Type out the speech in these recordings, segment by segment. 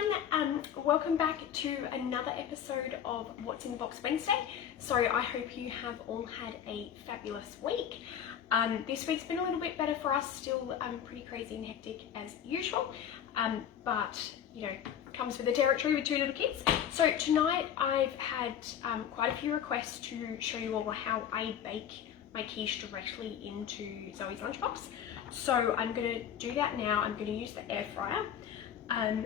everyone, welcome back to another episode of What's in the Box Wednesday. So I hope you have all had a fabulous week. This week's been a little bit better for us, still pretty crazy and hectic as usual, but you know, comes with the territory with two little kids. So tonight I've had quite a few requests to show you all how I bake my quiche directly into Zoe's lunchbox. So I'm going to do that now. I'm going to use the air fryer.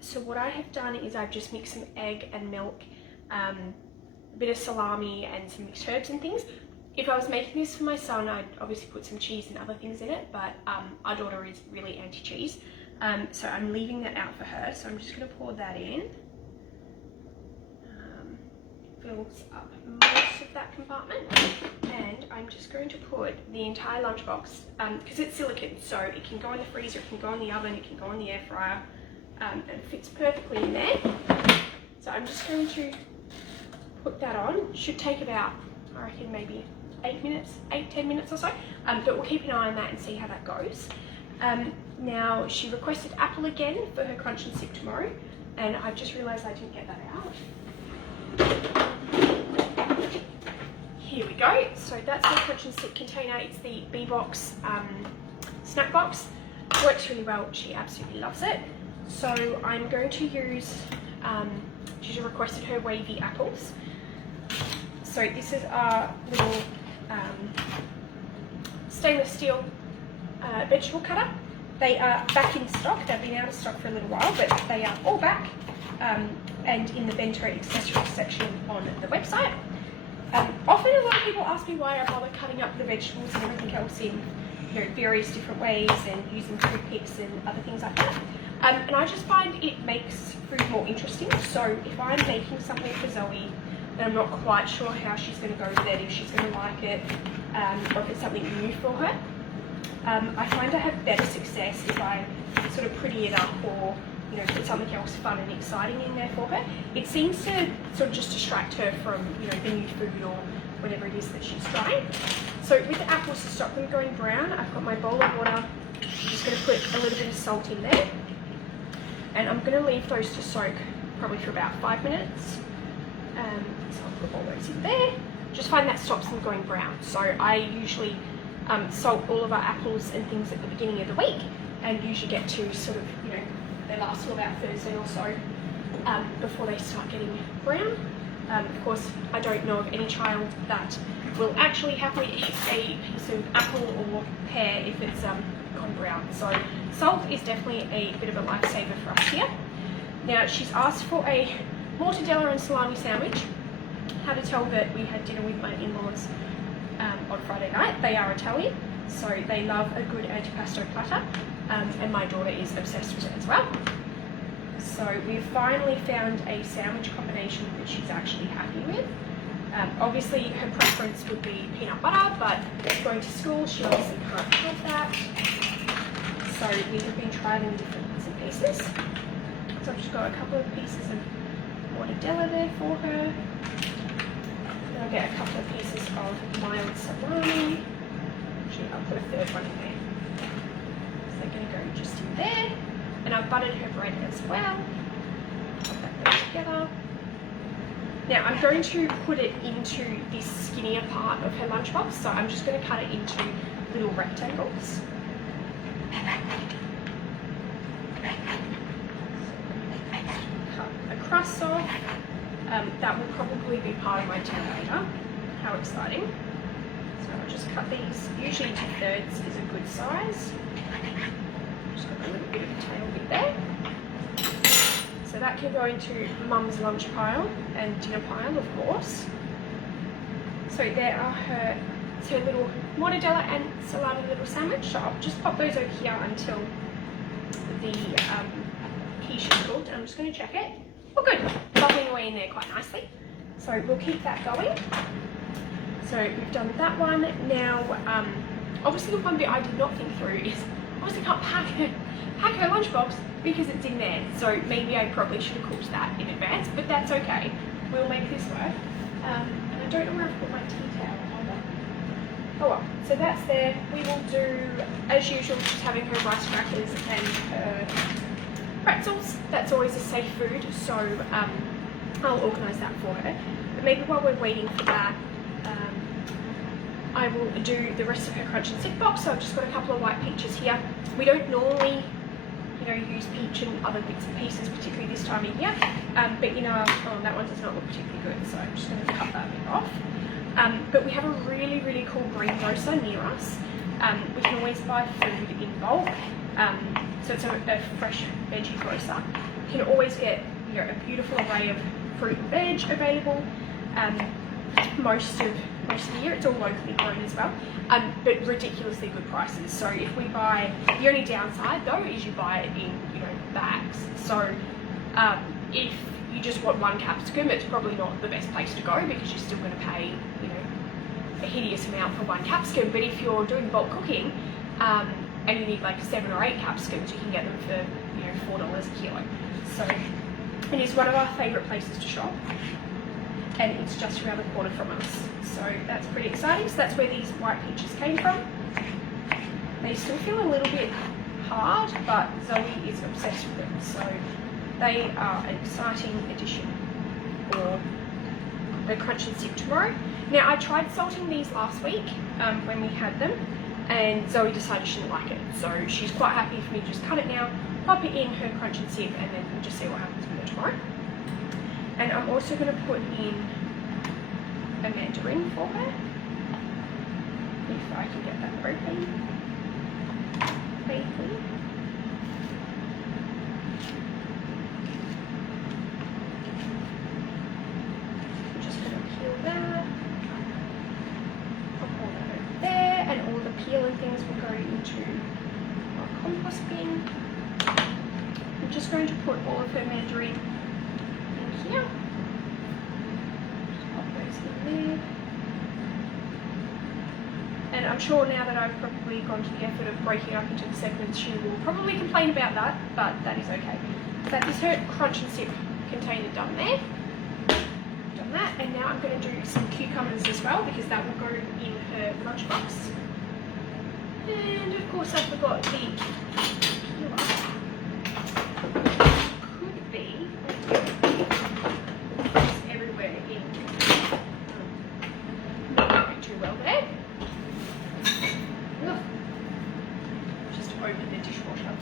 So what I have done is I've just mixed some egg and milk, a bit of salami and some mixed herbs and things. If I was making this for my son, I'd obviously put some cheese and other things in it, but our daughter is really anti-cheese. So I'm leaving that out for her. So I'm just going to pour that in. Fills up most of that compartment. And I'm just going to put the entire lunchbox, because it's silicone, so it can go in the freezer, it can go in the oven, it can go in the air fryer. And it fits perfectly in there. So I'm just going to put that on. It should take about, I reckon, maybe 10 minutes or so. But we'll keep an eye on that and see how that goes. Now, she requested apple again for her crunch and sip tomorrow, and I've just realised I didn't get that out. Here we go. So that's the crunch and sip container. It's the B-Box snack box. Works really well. She absolutely loves it. So I'm going to use, she's requested her wavy apples. So this is our little stainless steel vegetable cutter. They are back in stock. They've been out of stock for a little while, but they are all back and in the bento accessories section on the website. Often a lot of people ask me why I bother cutting up the vegetables and everything else in various different ways and using toothpicks and other things like that. And I just find it makes food more interesting. So if I'm making something for Zoe and I'm not quite sure how she's going to go with it, if she's going to like it, or if it's something new for her, I find I have better success if I sort of pretty it up or put something else fun and exciting in there for her. It seems to sort of just distract her from the new food or whatever it is that she's trying. So with the apples, to stop them going brown, I've got my bowl of water. I'm just going to put a little bit of salt in there. And I'm going to leave those to soak probably for about 5 minutes. So I'll put all those in there. Just find that stops them going brown. So I usually salt all of our apples and things at the beginning of the week, and usually get to sort of, they last till about Thursday or so before they start getting brown. Of course, I don't know of any child that will actually happily eat a piece of apple or pear if it's gone brown. So salt is definitely a bit of a lifesaver for us here. Now, she's asked for a mortadella and salami sandwich. Had to tell that we had dinner with my in-laws on Friday night. They are Italian, so they love a good antipasto platter, and my daughter is obsessed with it as well. So we've finally found a sandwich combination that she's actually happy with. Obviously her preference would be peanut butter, but going to school she obviously can't have that. So we have been trying different bits and pieces. So I've just got a couple of pieces of mortadella there for her. Then I'll get a couple of pieces of mild salami. Actually, I'll put a third one in there. So they're going to go just in there. And I've buttered her bread as well. Put that there together. Now I'm going to put it into this skinnier part of her lunchbox, so I'm just going to cut it into little rectangles. Cut a crust off. That will probably be part of my dinner later. How exciting. So I'll just cut these, usually 2/3 is a good size. Just got a little bit of a tail bit there. So that can go into Mum's lunch pile and dinner pile, of course. So there are her little mortadella and salami little sandwich. So I'll just pop those over here until the quiche is cooked. I'm just going to check it. Oh, good. Bubbling away in there quite nicely. So we'll keep that going. So we've done that one. Now, obviously the one bit I did not think through is obviously can't pack her lunchbox because it's in there. So maybe I probably should have cooked that in advance, but that's okay. We'll make this work. And I don't know where I've put my tea towel. Hold on. Oh well, so that's there. We will do, as usual, just having her rice crackers and her pretzels. That's always a safe food, so I'll organise that for her. But maybe while we're waiting for that, I will do the rest of her crunch and sick box. So I've just got a couple of white peaches here. We don't normally, you know, use peach and other bits and pieces, particularly this time of year. But you know, oh, that one does not look particularly good, so I'm just going to cut that bit off. But we have a really, really cool greengrocer near us. We can always buy food in bulk. So it's a fresh veggie grocer. You can always get, you know, a beautiful array of fruit and veg available. Most of the year. It's all locally grown as well, but ridiculously good prices. So if we buy, the only downside though is you buy it in, you know, bags. So if you just want one capsicum, it's probably not the best place to go because you're still going to pay, you know, a hideous amount for one capsicum. But if you're doing bulk cooking and you need like 7 or 8 capsicums, you can get them for, you know, $4 a kilo. So it is one of our favourite places to shop. And it's just around the corner from us, so that's pretty exciting. So that's where these white peaches came from. They still feel a little bit hard, but Zoe is obsessed with them, so they are an exciting addition for the crunch and sick tomorrow. Now I tried salting these last week when we had them, and Zoe decided she didn't like it, so she's quite happy for me to just cut it now, pop it in her crunch and sick, and then we'll just see what happens with it tomorrow. And I'm also going to put in a mandarin for her, if I can get that open safely. I'm just going to peel that, pop all that over there, and all the peel and things will go into our compost bin. I'm just going to put all of her mandarin here. Just pop those in there. And I'm sure now that I've probably gone to the effort of breaking up into the segments, she will probably complain about that, but that is okay. That is her crunch and sip container done there. Done that, and now I'm going to do some cucumbers as well because that will go in her lunchbox. And of course I forgot the peeler. Could be everywhere in not going too well there. Ugh. Just open the dishwasher.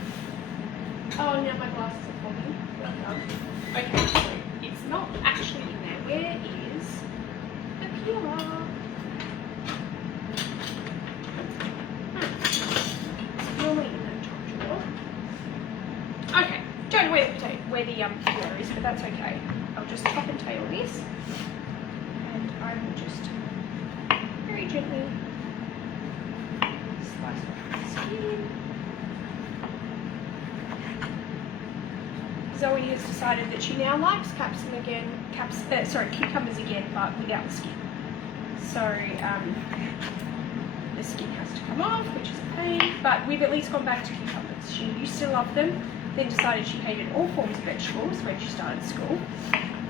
Oh, now my glasses are fogging. Well done. Okay, so it's not actually in there. Where is the peeler? It's normally in the top drawer. Okay, don't know where the peeler is, but that's okay. I'll just top and tail this, and I will just very gently slice off the skin. Zoe has decided that she now likes cucumbers again, but without the skin. So the skin has to come off, which is a pain, but we've at least gone back to cucumbers. She used to love them, then decided she hated all forms of vegetables when she started school.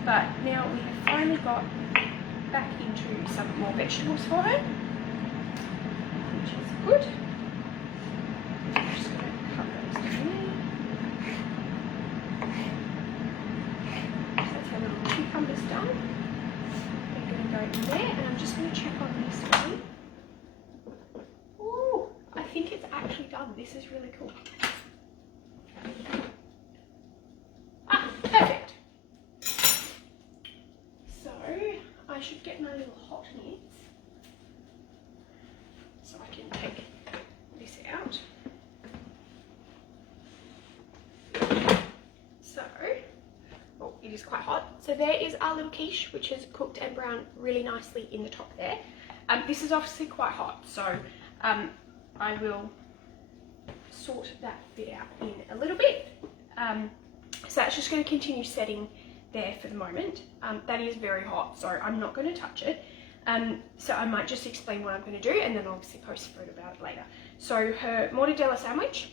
But now we have finally got back into some more vegetables for her, which is good. I'm just going to cut those in there. So that's our little cucumbers done. They're going to go in there, and I'm just going to check on this one. Ooh, I think it's actually done. This is really cool. Ah, perfect. So I should get my little hot mitts so I can take this out. So, oh, it is quite hot. So there is our little quiche, which is cooked and browned really nicely in the top there. This is obviously quite hot, so I will sort that bit out in a little bit. So that's just going to continue setting there for the moment. That is very hot, so I'm not going to touch it. So I might just explain what I'm going to do, and then obviously post a photo about it later. So her mortadella sandwich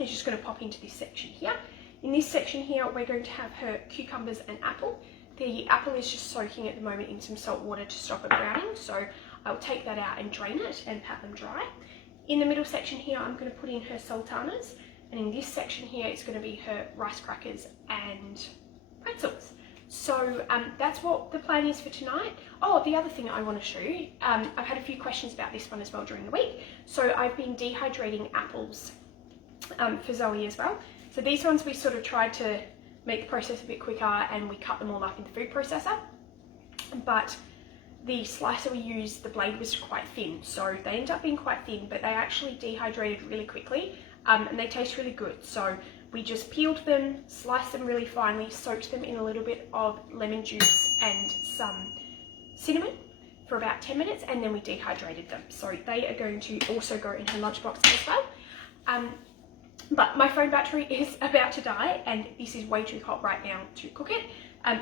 is just going to pop into this section here. In this section here, we're going to have her cucumbers and apple. The apple is just soaking at the moment in some salt water to stop it browning, so I'll take that out and drain it and pat them dry. In the middle section here, I'm going to put in her sultanas. and in this section here it's going to be her rice crackers and pretzels. So that's what the plan is for tonight. Oh, the other thing I want to show you, I've had a few questions about this one as well during the week. So I've been dehydrating apples for Zoe as well. So these ones we sort of tried to make the process a bit quicker, and we cut them all up in the food processor. But the slicer we used, the blade was quite thin, so they ended up being quite thin, but they actually dehydrated really quickly, and they taste really good. So we just peeled them, sliced them really finely, soaked them in a little bit of lemon juice and some cinnamon for about 10 minutes, and then we dehydrated them. So they are going to also go in her lunchbox as well. But my phone battery is about to die, and this is way too hot right now to cook it.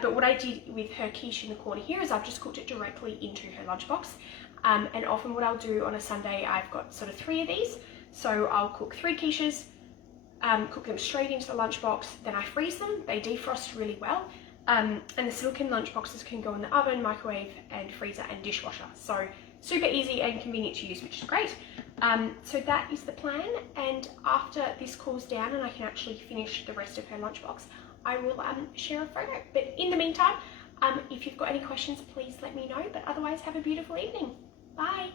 But what I did with her quiche in the corner here is I've just cooked it directly into her lunchbox. And often what I'll do on a Sunday, I've got sort of 3 of these. So I'll cook 3 quiches, cook them straight into the lunchbox, then I freeze them. They defrost really well. And the silicone lunchboxes can go in the oven, microwave, and freezer and dishwasher. So super easy and convenient to use, which is great. So that is the plan, and after this cools down and I can actually finish the rest of her lunchbox, I will share a photo. But in the meantime, if you've got any questions, please let me know. But otherwise, have a beautiful evening. Bye.